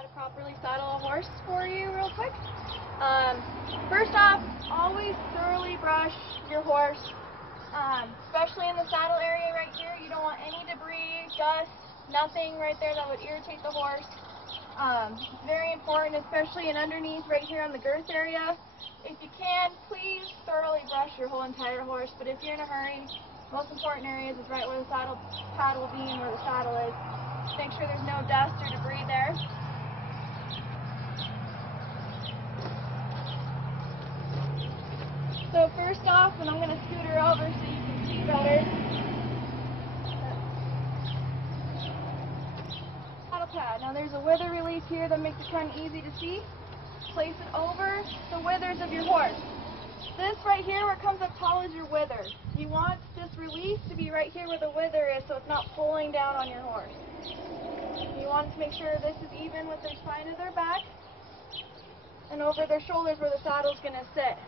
how to properly saddle a horse for you real quick. First off, always thoroughly brush your horse, especially in the saddle area right here. You don't want any debris, dust, nothing right there that would irritate the horse. Very important, especially in underneath right here on the girth area. If you can, please thoroughly brush your whole entire horse, but if you're in a hurry, most important areas is right where the saddle pad will be and where the saddle is. Make sure there's no dust or debris there. So first off, and I'm going to scoot her over so you can see better. Saddle pad. Now there's a wither release here that makes it kind of easy to see. Place it over the withers of your horse. This right here where it comes up tall is your wither. You want this release to be right here where the wither is so it's not pulling down on your horse. You want to make sure this is even with their spine of their back and over their shoulders where the saddle is going to sit.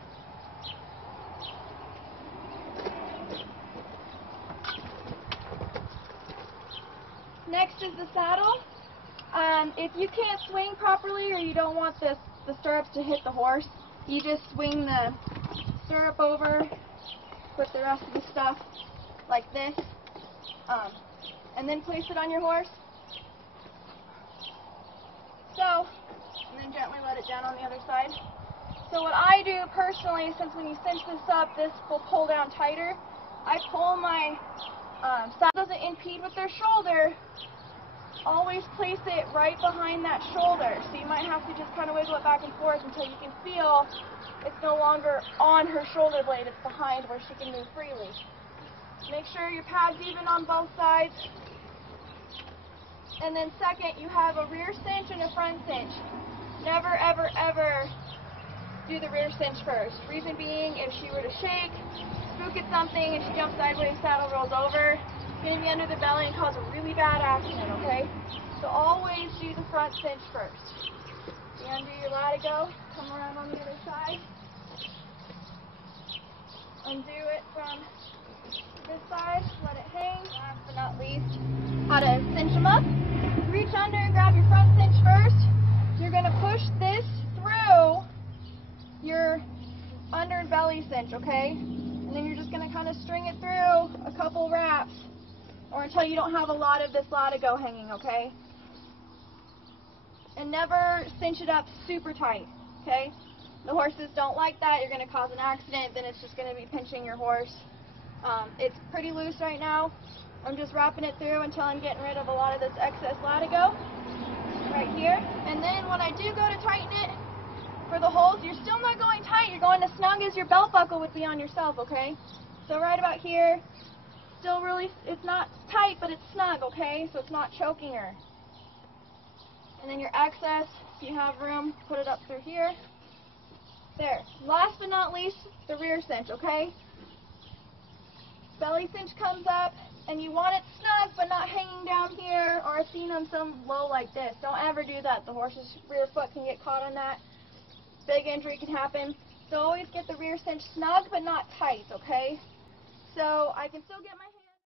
Next is the saddle. If you can't swing properly or you don't want the stirrups to hit the horse, you just swing the stirrup over, put the rest of the stuff like this, and then place it on your horse. So, and then gently let it down on the other side. So what I do personally, since when you cinch this up, this will pull down tighter, I pull my saddle doesn't impede with their shoulder. Always place it right behind that shoulder. So you might have to just kind of wiggle it back and forth until you can feel it's no longer on her shoulder blade, it's behind where she can move freely. Make sure your pad's even on both sides. And then second, you have a rear cinch and a front cinch. Never, ever, ever do the rear cinch first. Reason being, if she were to shake, spook at something, and she jumps sideways, saddle rolls over, it's going to be under the belly and cause a really bad accident, okay? So always do the front cinch first. You undo your latigo, come around on the other side. Undo it from this side, let it hang. Last but not least, how to cinch them up. Reach under and grab your front cinch first. You're going to push this through your underbelly cinch, okay? And then you're just going to kind of string it through a couple wraps or until you don't have a lot of this latigo hanging, okay? And never cinch it up super tight, okay? The horses don't like that. You're going to cause an accident, then it's just going to be pinching your horse. It's pretty loose right now. I'm just wrapping it through until I'm getting rid of a lot of this excess latigo right here. And then when I do go to tighten it for the holes, you're still not going tight. You're going as snug as your belt buckle would be on yourself, okay? So right about here, still really, it's not tight, but it's snug, okay? So it's not choking her. And then your excess, if you have room, put it up through here. There. Last but not least, the rear cinch, okay? Belly cinch comes up, and you want it snug, but not hanging down here, or I've seen them some low like this. Don't ever do that. The horse's rear foot can get caught on that. Big injury can happen. So always get the rear cinch snug, but not tight, okay? So I can still get my